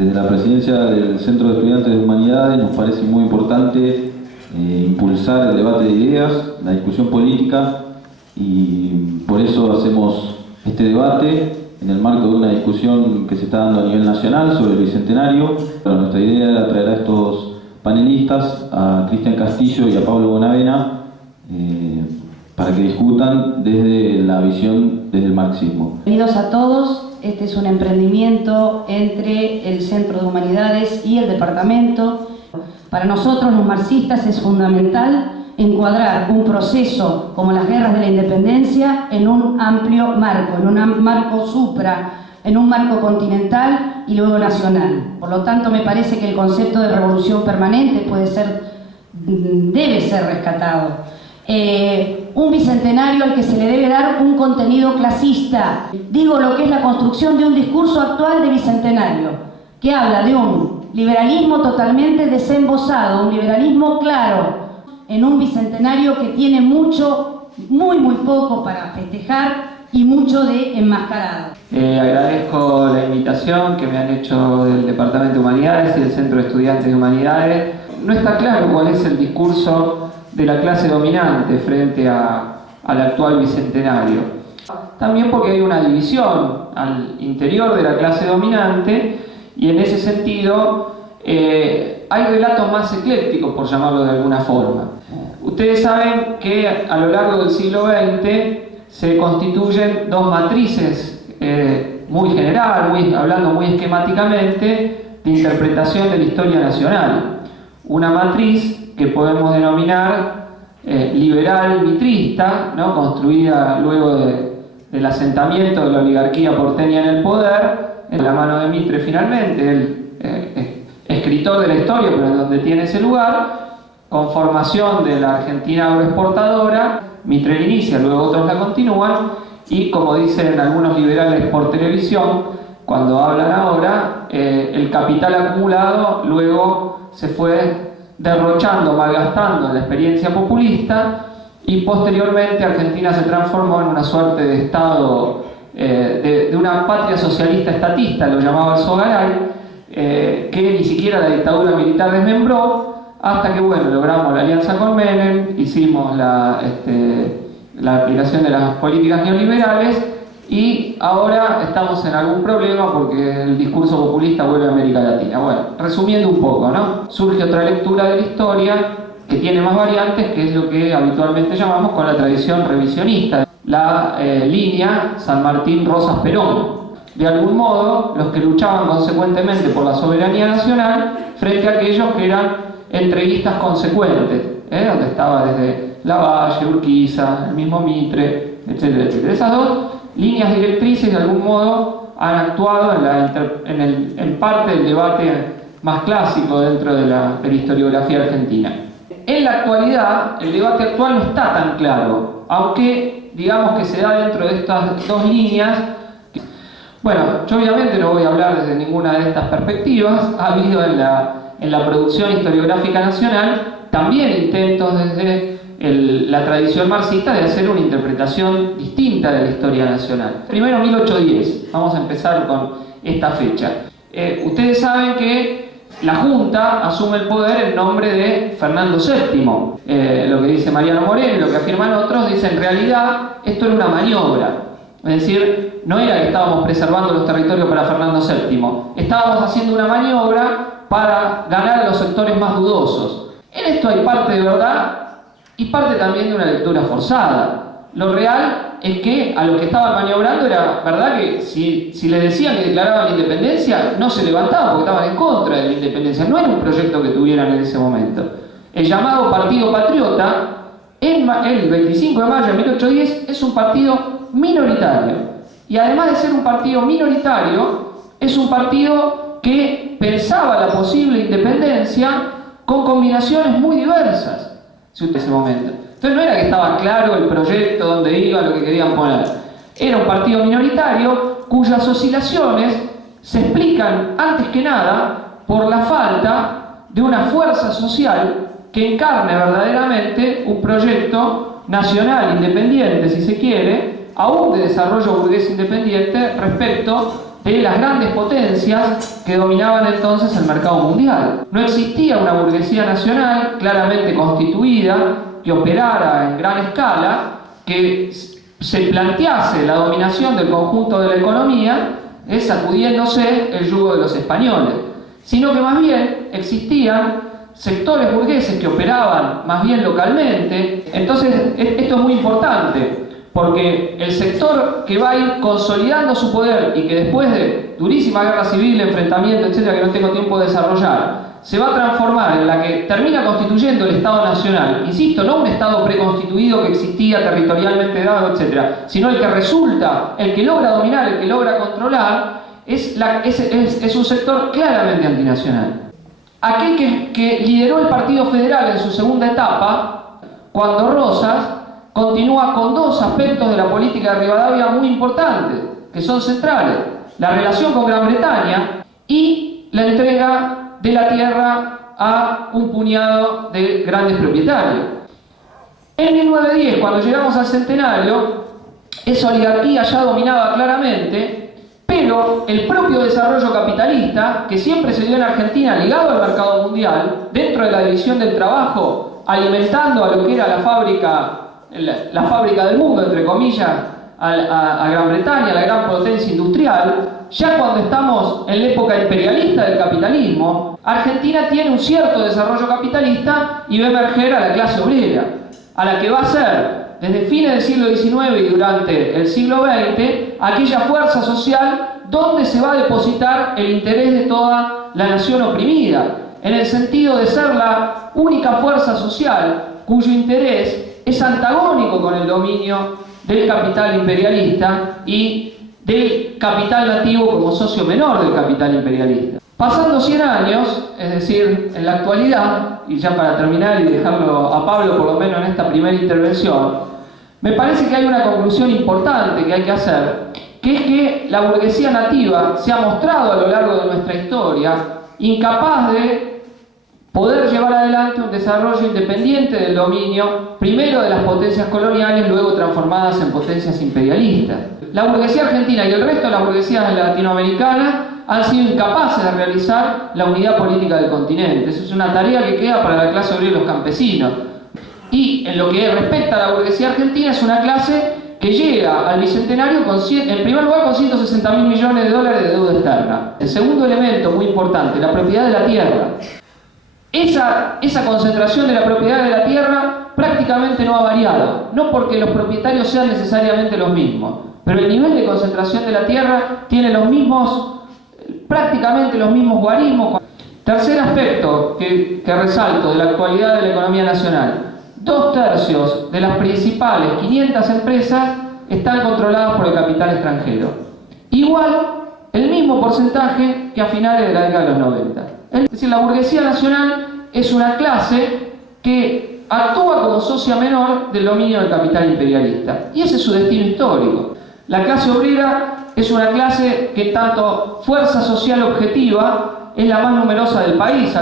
Desde la presidencia del Centro de Estudiantes de Humanidades nos parece muy importante impulsar el debate de ideas, la discusión política, y por eso hacemos este debate en el marco de una discusión que se está dando a nivel nacional sobre el Bicentenario. Nuestra idea era traer a estos panelistas, a Cristian Castillo y a Pablo Bonavena, para que discutan desde la visión, desde el marxismo. Bienvenidos a todos. Este es un emprendimiento entre el Centro de Humanidades y el Departamento. Para nosotros, los marxistas, es fundamental encuadrar un proceso como las guerras de la independencia en un amplio marco, en un marco supra, en un marco continental y luego nacional. Por lo tanto, me parece que el concepto de revolución permanente debe ser rescatado. Un bicentenario al que se le debe dar un contenido clasista. Digo lo que es la construcción de un discurso actual de bicentenario, que habla de un liberalismo totalmente desembosado, un liberalismo claro, en un bicentenario que tiene mucho, muy poco para festejar y mucho de enmascarado. Agradezco la invitación que me han hecho del Departamento de Humanidades y del Centro de Estudiantes de Humanidades. No está claro cuál es el discurso de la clase dominante frente al actual bicentenario. También porque hay una división al interior de la clase dominante, y en ese sentido hay relatos más eclécticos, por llamarlo de alguna forma. Ustedes saben que a lo largo del siglo XX se constituyen dos matrices muy general, hablando muy esquemáticamente, de interpretación de la historia nacional. Una matriz que podemos denominar liberal mitrista, ¿no?, construida luego del asentamiento de la oligarquía porteña en el poder, en la mano de Mitre finalmente, el escritor de la historia, pero en donde tiene ese lugar, con formación de la Argentina agroexportadora. Mitre la inicia, luego otros la continúan, y como dicen algunos liberales por televisión, cuando hablan ahora, el capital acumulado luego se fue derrochando, malgastando en la experiencia populista, y posteriormente Argentina se transformó en una suerte de estado, de una patria socialista estatista, lo llamaba el Sogaray, que ni siquiera la dictadura militar desmembró, hasta que logramos la alianza con Menem, hicimos la aplicación de las políticas neoliberales, y ahora estamos en algún problema porque el discurso populista vuelve a América Latina. Bueno, resumiendo un poco, ¿no? Surge otra lectura de la historia que tiene más variantes, que es lo que habitualmente llamamos con la tradición revisionista, la línea San Martín-Rosas-Perón. De algún modo, los que luchaban consecuentemente por la soberanía nacional frente a aquellos que eran entreguistas consecuentes, donde estaba desde Lavalle, Urquiza, el mismo Mitre, etcétera, etcétera. Esas dos líneas directrices de algún modo han actuado en parte del debate más clásico dentro de la historiografía argentina. En la actualidad, el debate actual no está tan claro, aunque digamos que se da dentro de estas dos líneas. Bueno, yo obviamente no voy a hablar desde ninguna de estas perspectivas. Ha habido en la producción historiográfica nacional también intentos desde la tradición marxista de hacer una interpretación distinta de la historia nacional. Primero 1810, vamos a empezar con esta fecha. Ustedes saben que la Junta asume el poder en nombre de Fernando VII. Lo que dice Mariano Moreno y lo que afirman otros, dice en realidad esto era una maniobra. Es decir, no era que estábamos preservando los territorios para Fernando VII, estábamos haciendo una maniobra para ganar a los sectores más dudosos. En esto hay parte de verdad y parte también de una lectura forzada. Lo real es que a los que estaban maniobrando era verdad que si les decían que declaraban la independencia, no se levantaban porque estaban en contra de la independencia. No era un proyecto que tuvieran en ese momento. El llamado Partido Patriota, el 25 de mayo de 1810, es un partido minoritario. Y además de ser un partido minoritario, es un partido que pensaba la posible independencia con combinaciones muy diversas. En ese momento. Entonces no era que estaba claro el proyecto, dónde iba, lo que querían poner. Era un partido minoritario cuyas oscilaciones se explican antes que nada por la falta de una fuerza social que encarne verdaderamente un proyecto nacional independiente, si se quiere, aún de desarrollo burgués independiente respecto de las grandes potencias que dominaban entonces el mercado mundial. No existía una burguesía nacional claramente constituida, que operara en gran escala, que se plantease la dominación del conjunto de la economía, sacudiéndose el yugo de los españoles, sino que más bien existían sectores burgueses que operaban más bien localmente. Entonces esto es muy importante, porque el sector que va a ir consolidando su poder y que después de durísima guerra civil, enfrentamiento, etcétera, que no tengo tiempo de desarrollar, se va a transformar en la que termina constituyendo el Estado Nacional. Insisto, no un Estado preconstituido que existía territorialmente dado, etcétera, sino el que resulta, el que logra dominar, el que logra controlar, es un sector claramente antinacional. Aquel que lideró el Partido Federal en su segunda etapa, cuando Rosas continúa con dos aspectos de la política de Rivadavia muy importantes, que son centrales: la relación con Gran Bretaña y la entrega de la tierra a un puñado de grandes propietarios. En 1910, cuando llegamos al centenario, esa oligarquía ya dominaba claramente, pero el propio desarrollo capitalista, que siempre se dio en Argentina ligado al mercado mundial, dentro de la división del trabajo, alimentando a lo que era la fábrica del mundo, entre comillas, a Gran Bretaña, la gran potencia industrial, ya cuando estamos en la época imperialista del capitalismo, Argentina tiene un cierto desarrollo capitalista y ve emerger a la clase obrera, a la que va a ser, desde fines del siglo XIX y durante el siglo XX, aquella fuerza social donde se va a depositar el interés de toda la nación oprimida, en el sentido de ser la única fuerza social cuyo interés es antagónico con el dominio del capital imperialista y del capital nativo como socio menor del capital imperialista. Pasando 100 años, es decir, en la actualidad, y ya para terminar y dejarlo a Pablo por lo menos en esta primera intervención, me parece que hay una conclusión importante que hay que hacer, que es que la burguesía nativa se ha mostrado a lo largo de nuestra historia incapaz de poder llevar adelante un desarrollo independiente del dominio, primero de las potencias coloniales, luego transformadas en potencias imperialistas. La burguesía argentina y el resto de las burguesías latinoamericanas han sido incapaces de realizar la unidad política del continente. Eso es una tarea que queda para la clase obrera y los campesinos. Y en lo que respecta a la burguesía argentina, es una clase que llega al bicentenario en primer lugar con 160.000 millones de dólares de deuda externa. El segundo elemento muy importante, la propiedad de la tierra. Esa concentración de la propiedad de la tierra prácticamente no ha variado, no porque los propietarios sean necesariamente los mismos, pero el nivel de concentración de la tierra tiene prácticamente los mismos guarismos. Tercer aspecto que resalto de la actualidad de la economía nacional: 2/3 de las principales 500 empresas están controladas por el capital extranjero. Igual, el mismo porcentaje que a finales de la década de los 90. Es decir, la burguesía nacional es una clase que actúa como socia menor del dominio del capital imperialista. Y ese es su destino histórico. La clase obrera es una clase que, tanto fuerza social objetiva, es la más numerosa del país,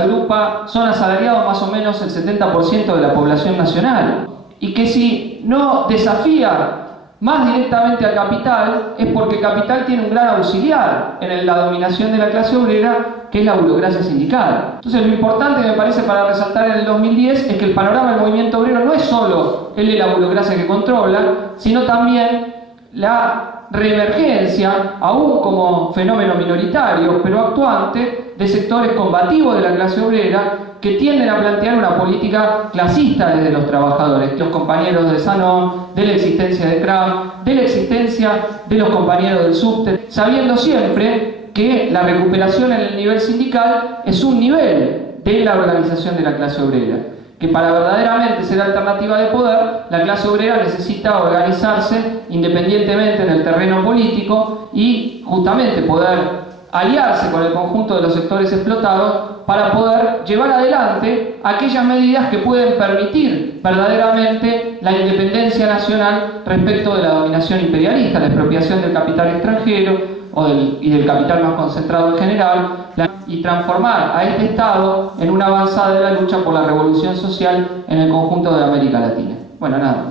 son asalariados más o menos el 70% de la población nacional. Y que si no desafía más directamente al capital, es porque el capital tiene un gran auxiliar en la dominación de la clase obrera, que es la burocracia sindical. Entonces, lo importante que me parece para resaltar en el 2010 es que el panorama del movimiento obrero no es solo el de la burocracia que controla, sino también la reemergencia, aún como fenómeno minoritario, pero actuante, de sectores combativos de la clase obrera que tienden a plantear una política clasista desde los trabajadores, los compañeros de Sanón, de la existencia de CRAF, de la existencia de los compañeros del subte, sabiendo siempre que la recuperación en el nivel sindical es un nivel de la organización de la clase obrera, que para verdaderamente ser alternativa de poder, la clase obrera necesita organizarse independientemente en el terreno político y justamente poder aliarse con el conjunto de los sectores explotados para poder llevar adelante aquellas medidas que pueden permitir verdaderamente la independencia nacional respecto de la dominación imperialista, la expropiación del capital extranjero y del capital más concentrado en general, y transformar a este Estado en una avanzada de la lucha por la revolución social en el conjunto de América Latina. Bueno, nada.